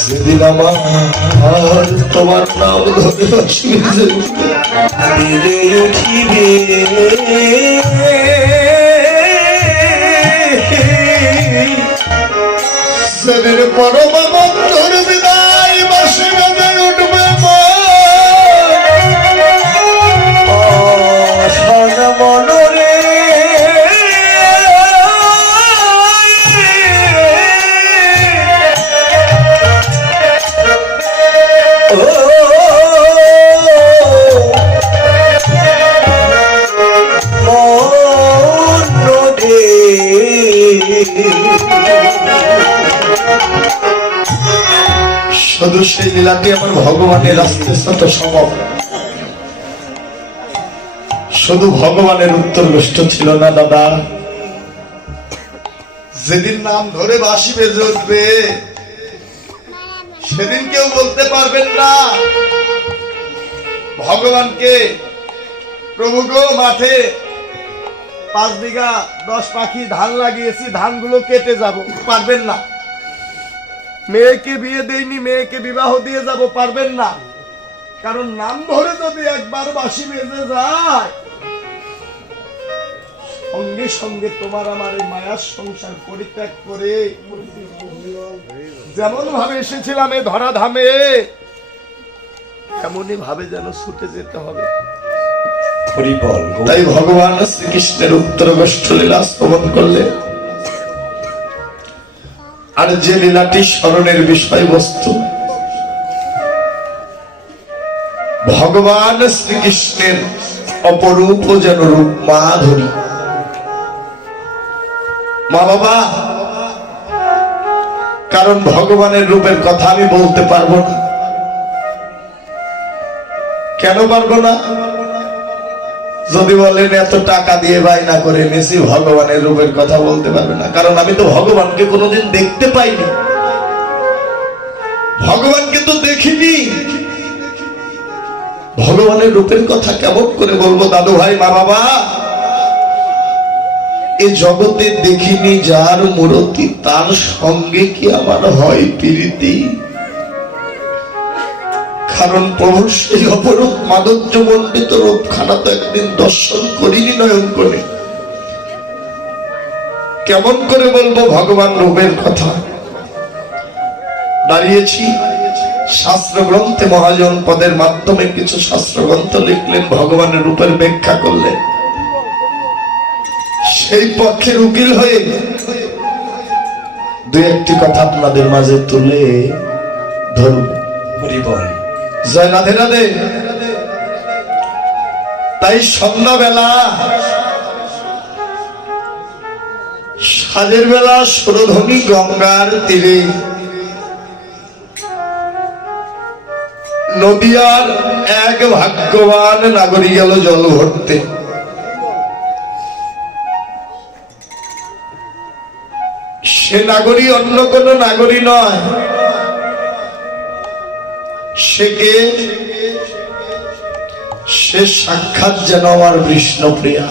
সেদিন আমার তোমার নাম ধরে বেড়ে উঠিবে সেদিন পরমানন্দর বিদায় বাসে বেঁধে উঠবে মনরে শুধু সেই লীলাটি আমার ভগবানের রাস্তার সাথে সম শুধু ভগবানের উত্তর গোষ্ঠ ছিল না দাদা। যেদিন নাম ধরে বাঁশি বেজে উঠবে সেদিন কেউ বলতে পারবেন না ভগবানকে প্রভু গো মাঠে 5 বিঘা 10 পাখি ধান লাগিয়েছি, ধানগুলো কেটে যাব, পারবেন না। মেয়েকে বিয়ে দেয়নি, মেয়েকে বিবাহ দিয়ে যাব, পারবেন না। কারণ নাম ধরে যদি একবার বাঁশি বেজে যায় সঙ্গে সঙ্গে তোমার আমার এই মায়ার সংসার পরিত্যাগ করে যেমন ভাবে এসেছিলাম এই ধরা ধামে এমনই ভাবে যেন ছুটে যেতে হবে। তাই ভগবান শ্রীকৃষ্ণের উত্তর গোষ্ঠ লীলা শ্রবণ করলেন। আর যে লীলাটি স্মরণের বিষয়বস্তু ভগবান শ্রীকৃষ্ণের অপরূপ যেন রূপ মাধুরী। মা বাবা, কারণ ভগবানের রূপের কথা আমি বলতে পারবো না। কেন পারবো না? যদি বলেন এত টাকা দিয়ে বায়না করে মেসি ভগবানের রূপের কথা বলতে পারবে না, কারণ আমি তো ভগবানকে কোনোদিন দেখতে পাইনি, ভগবানকে তো দেখিনি। ভগবানের রূপের কথা কেমন করে বলবো দাদু ভাই, মা বাবা? এই জগতে দেখিনি যার মূরতি তার সঙ্গে কি আমার হয় প্রীতি? কারণ প্রভুর সেই অপরূপ মাধুর্য মণ্ডিত রূপখানা তো একদিন দর্শন করিনি নয়ন করে। কেমন করে বলবো ভগবান রূপের কথা? দাঁড়িয়েছি শাস্ত্র গ্রন্থে, মহাজন পদের মাধ্যমে কিছু শাস্ত্র গ্রন্থ লিখলেন, ভগবানের রূপের ব্যাখ্যা করলেন। সেই পক্ষের উকিল হয়ে দুই একটি কথা আপনাদের মাঝে তুলে ধরুন। জয় রাধে রাধে। তাই সন্ধ্যাবেলা সাজের বেলা সুরধ্বনি গঙ্গার তীরে নদিয়ার এক ভাগ্যবান নাগরিক গেল জল ভরতে। সে নাগরী অন্য কোন নাগরী নয়, সে সাক্ষাৎ যেন আমার বিষ্ণুপ্রিয়া।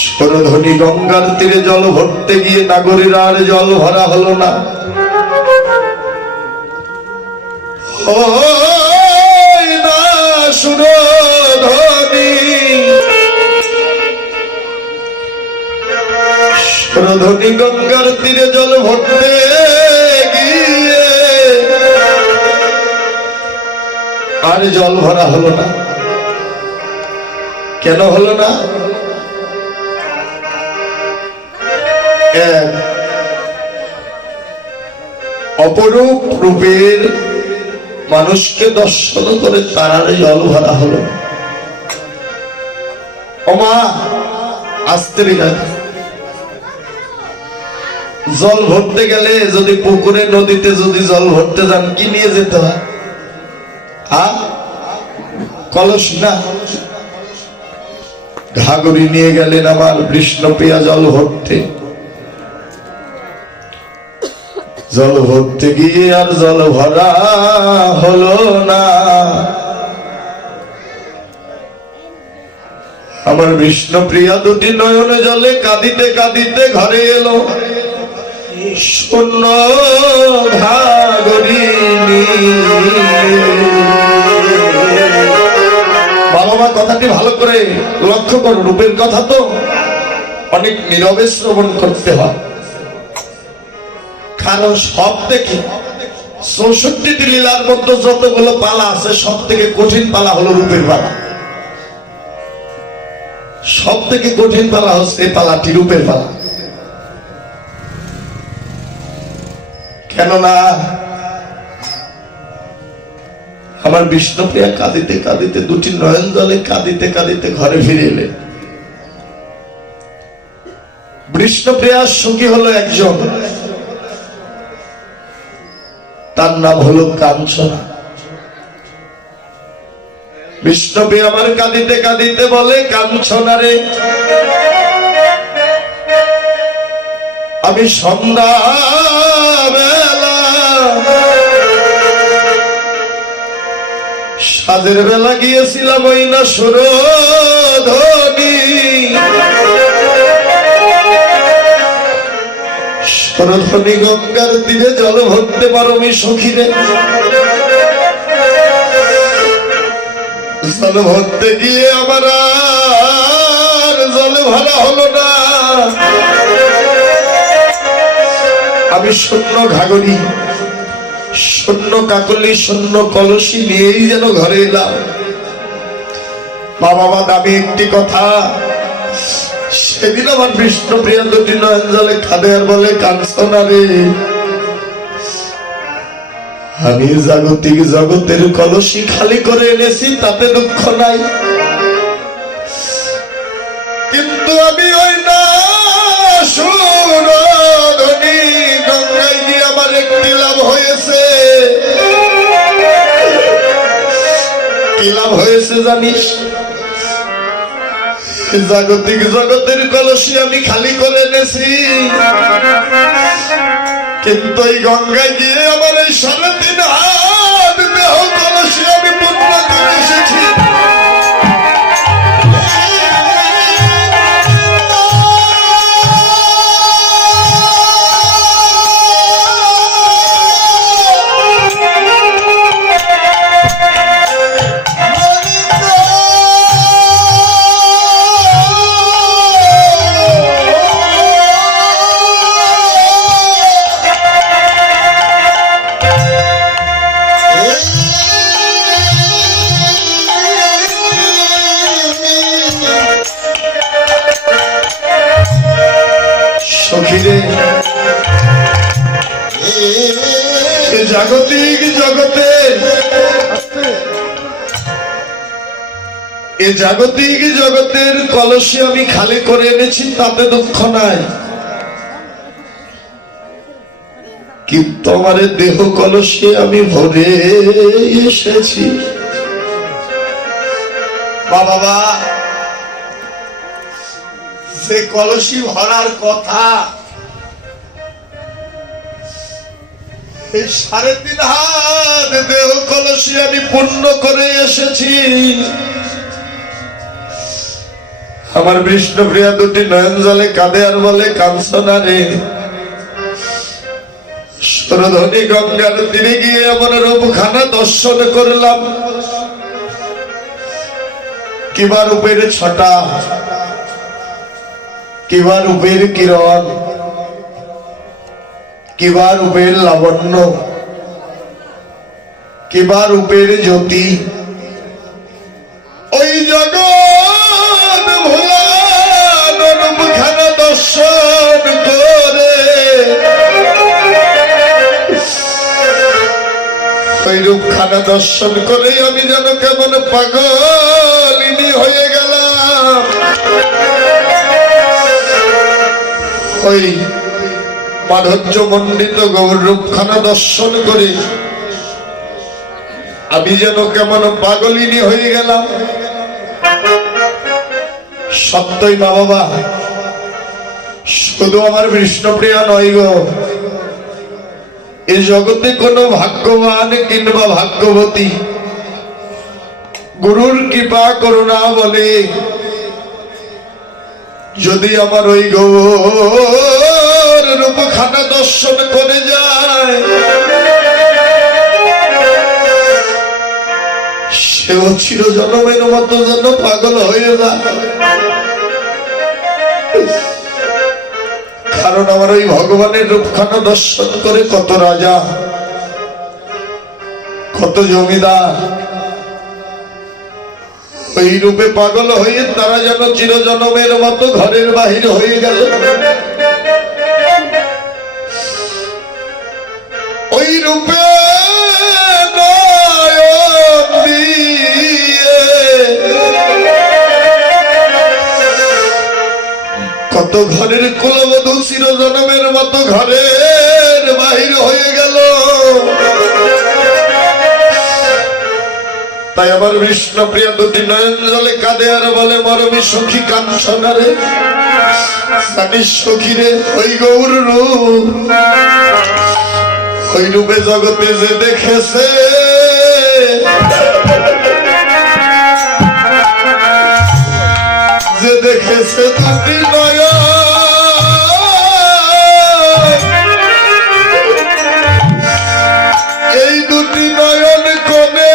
সুরধ্বনি গঙ্গার তীরে জল ভরতে গিয়ে নাগরীর আর জল ভরা হলো না। সুরধ্বনি সুরধ্বনি গঙ্গার তীরে জল ভরতে গিয়ে আর জল ভরা হলো না। কেন হলো না? অপরূপ রূপের মানুষকে দর্শন করে তার জল ভরা হলো। ওমা আসতে জল ভরতে গেলে যদি পুকুরে নদীতে যদি জল ভরতে যান কি নিয়ে যেতে হয়? কলস না, ঘাগরি নিয়ে গেলেন আমার বিষ্ণুপ্রিয়া জল ভরতে। জল ভরতে গিয়ে আর জল ভরা হলো না। আমার বিষ্ণু প্রিয়া দুটি নয়ন জলে কাঁদিতে কাঁদিতে ঘরে এলো শূন্য ঘাগরিনী। বাবা মা কথাটি ভালো করে লক্ষ্য করো, রূপের কথা তো অনেক নীরবে শ্রবণ করতে হয়, কারণ সব থেকে 64টি লীলার মধ্যে যতগুলো পালা আছে সব থেকে কঠিন পালা হলো রূপের পালা। সব থেকে কঠিন পালা হচ্ছে এই পালাটি, রূপের পালা। কেননা আমার বিষ্ণুপ্রিয়া কাঁদিতে কাঁদিতে দুটি নয়ন জলে কাঁদিতে কাঁদিতে ঘরে ফিরে এলেন। বিষ্ণুপ্রিয়ার সঙ্গী হলো একজন, তার নাম হলো কাঞ্চনা। বিষ্ণুপ্রিয়া আমার কাঁদিতে কাঁদিতে বলে, কাঞ্চনা রে, আমি সন্ধ্যা বেলা সাজের বেলা গিয়েছিলাম ওই না সুরধনী, সুরধনী গঙ্গার তীরে জল ভরতে পারো আমি সখীরে। জল ভরতে গিয়ে আমার আর জল ভরা হলো না, আমি শূন্য ঘাগরি, শূন্য কাকলি, শূন্য কলসি নিয়েই যেন ঘরে এলাম। বাবা মা দামি একটি কথা, সেদিন আমার বিষ্ণুপ্রিয়া দুটি নয়ন জলে কাঁদে আর বলে, কাঞ্চনা রে, আমি জাগতিক জগতের কলসি খালি করে এনেছি, তাতে দুঃখ নাই, কিন্তু আমি ওই না সুরধনী গঙ্গায় গিয়ে আমার একটি লাভ হয়েছে। কি লাভ হয়েছে জানিস? জাগতিক জগতের কলসি আমি খালি করে এনেছি, কিন্তু এই গঙ্গায় গিয়ে আমার এই 3.5 হাত দেহ কলসি আমি পূর্ণ করে এসেছি। জাগতিক জগতে এই জাগতিক জগতের কলসি আমি খালি করে এনেছি, তাতে দুঃখ নাই, কিন্তু আমার দেহ কলসি আমি ভরে এসেছি। বাবা, যে কলসি ভরার কথা, এই 3.5 হাত দেহ কলসি আমি পূর্ণ করে এসেছি। আমার বিষ্ণুপ্রিয়া দুটি নয়ন জলে কাঁদে আর বলে, কাঞ্চনা রে, সুরধনী গঙ্গার তীরে গিয়ে আমার রূপখানা দর্শন করলাম। কিবা রূপের ছটা, কিবা রূপের কিরণ, কিবা রূপের লাবণ্য, কিবা রূপের জ্যোতি, ওই জগৎ ভোলানো রূপখানা দর্শন করে ওই রূপখানা দর্শন করে আমি যেন কেমন পাগলিনী হয়ে গেলাম। ওই মাধুর্য মণ্ডিত গৌর রূপখানা দর্শন করে আমি যেন কেমন পাগলিনী হয়ে গেলাম। সত্যই মা বাবা, শুধু আমার বিষ্ণুপ্রিয়া নয় গো, এই জগতে কোনো ভাগ্যবান কিংবা ভাগ্যবতী গুরুর কৃপা করুণা বলে যদি আমার ওই গৌর রূপখানা দর্শন করে যায়, সেও চিরজনমের মতো যেন পাগল হয়ে যায়। কারণ আমার ওই ভগবানের রূপখানা দর্শন করে কত রাজা, কত জমিদার ওই রূপে পাগল হয়ে তারা যেন চিরজনমের মতো ঘরের বাহির হয়ে গেল। ওই রূপে কত ঘরের কুলবধূ চিরজনমের মতো ঘরের বাহির হয়ে গেল। তাই আমার বিষ্ণুপ্রিয়া দুটি নয়ন জলে কাঁদে আর বলে, মরমী সখী কাঞ্চনারে, জানিস সখীরে ওই গৌর রূপ, ওই রূপে জগতে যে দেখেছে, যে দেখেছে দুটি নয়ন, এই দুটি নয়ন কোনে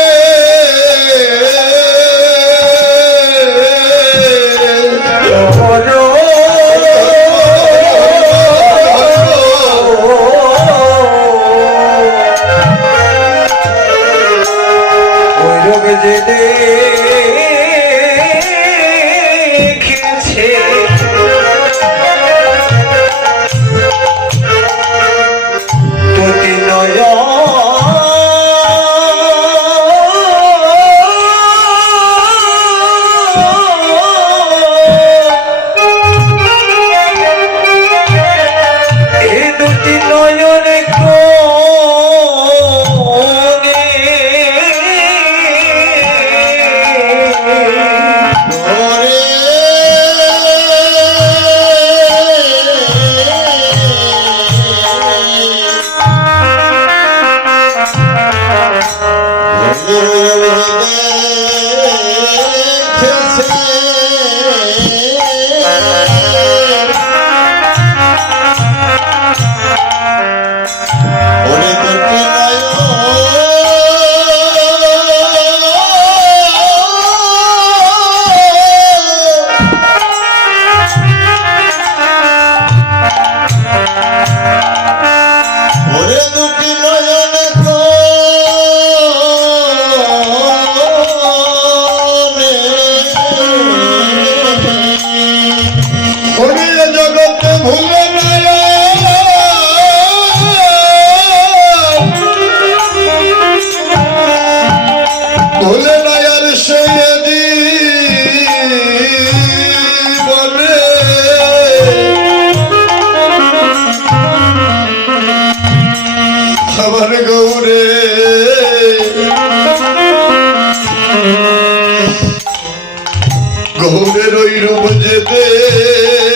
গৌরের ওই রূপ যে দেখেছে,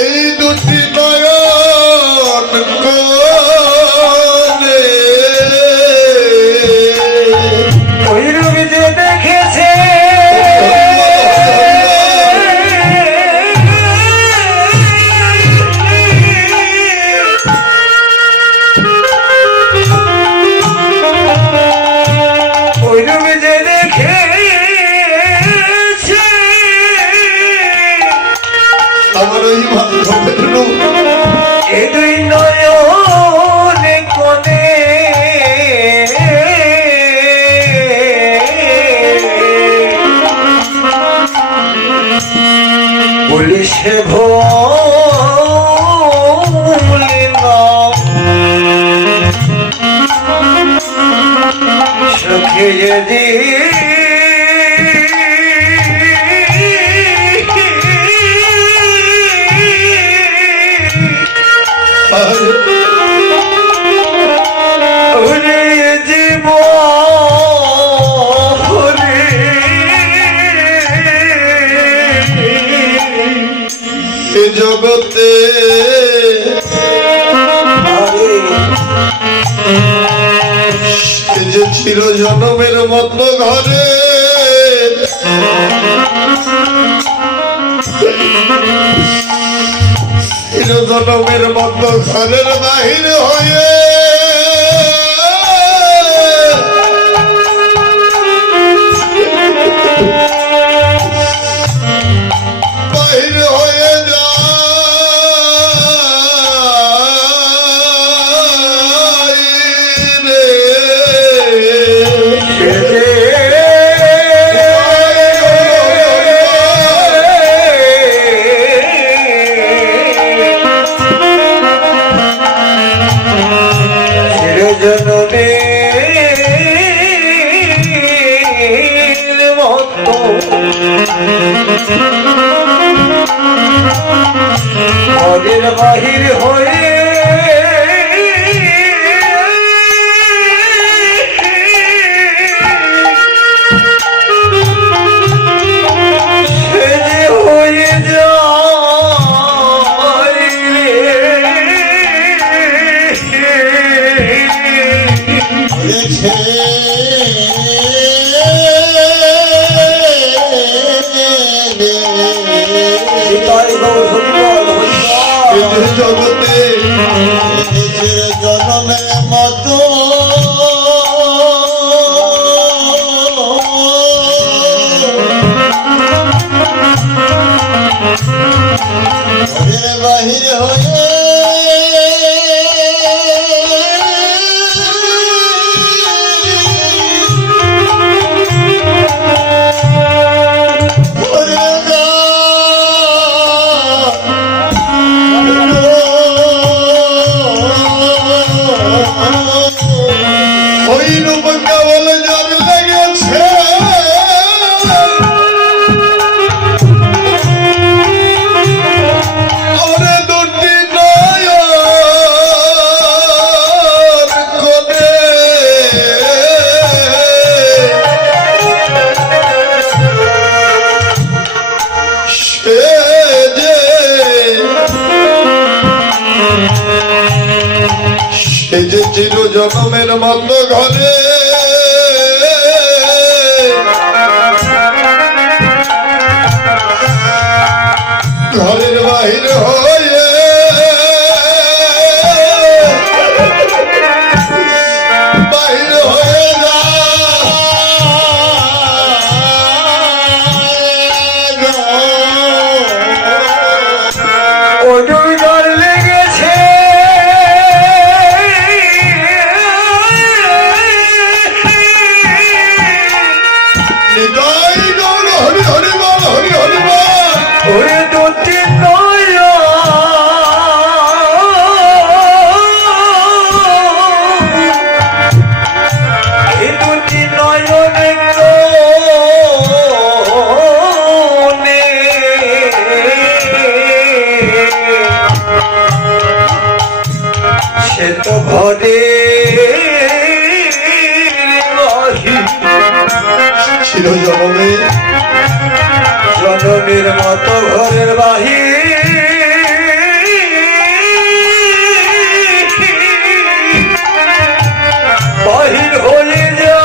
এই দুটি নয়ন কোনে ওই রূপ যে দেখেছে, আমার ওই বান্ধবের রূপ, এই দুই নয়নে কোনে বলি সে ভুলি না সখী যদি এ জগতে সে যে চির জনমের মতো ঘরে চির জনমের মতো ঘরের বাহির হয়ে বাহির হয়ে ঘরের বাহির হয়ে সে যে হয়ে জগতে জনমের মতো বাহির হয়ে ওই রূপ কেবল যার লেগেছে ওরে দুটি নয়ন কোণে সে যে সে যে চির জনমের মতো ঘরে ঘরের বাহির হয়ে বাহির হয়ে ডর লেগেছে নিতাই গৌর হরি হরি বল হরি হরি বল ওরে দুটি নয়ন এই দুটি নয়নের কোণে সে তো ঘরে চির জনমে জননীর মতো ঘরের বাহির বাহির হয়ে যায়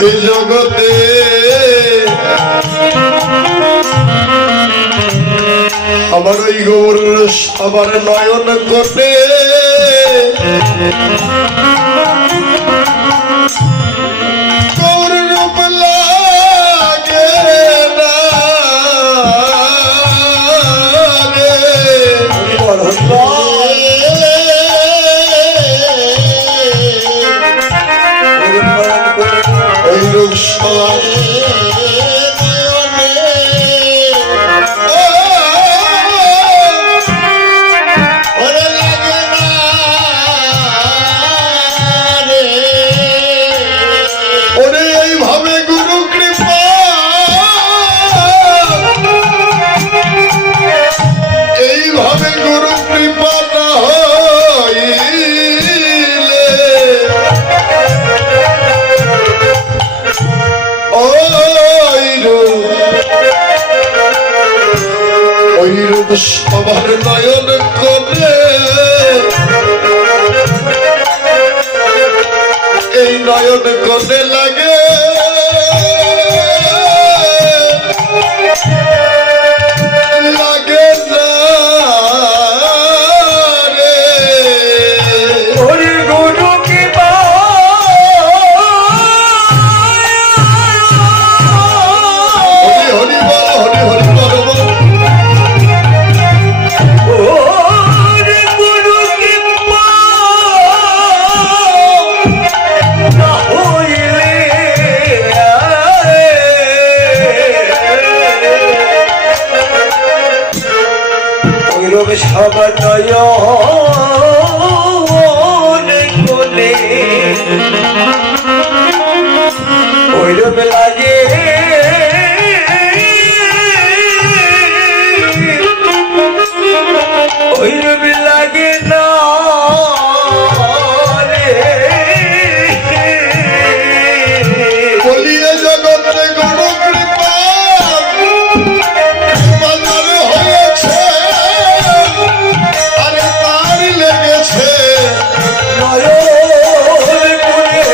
এ জগতে আমার ওই গৌর সবার নয়ন কোটে গৌর রূপ লাগে না ওই রূপ সবার নয়ন কোনে লাগে লাগে না রে হরি গুরু কি হরি হরি বল হরি হরি বল বল হরি গুরু কি না হইলে ওইরূপ সব নয়ন কোনে ওইরূপ লাগে ওইরূপ লাগে না রে বলিয়ে জগতে গুরু কৃপা বাজারে হয়েছে আরে তার লেগেছে নয়ন কোনে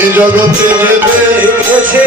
এই জগতে যে দেখেছে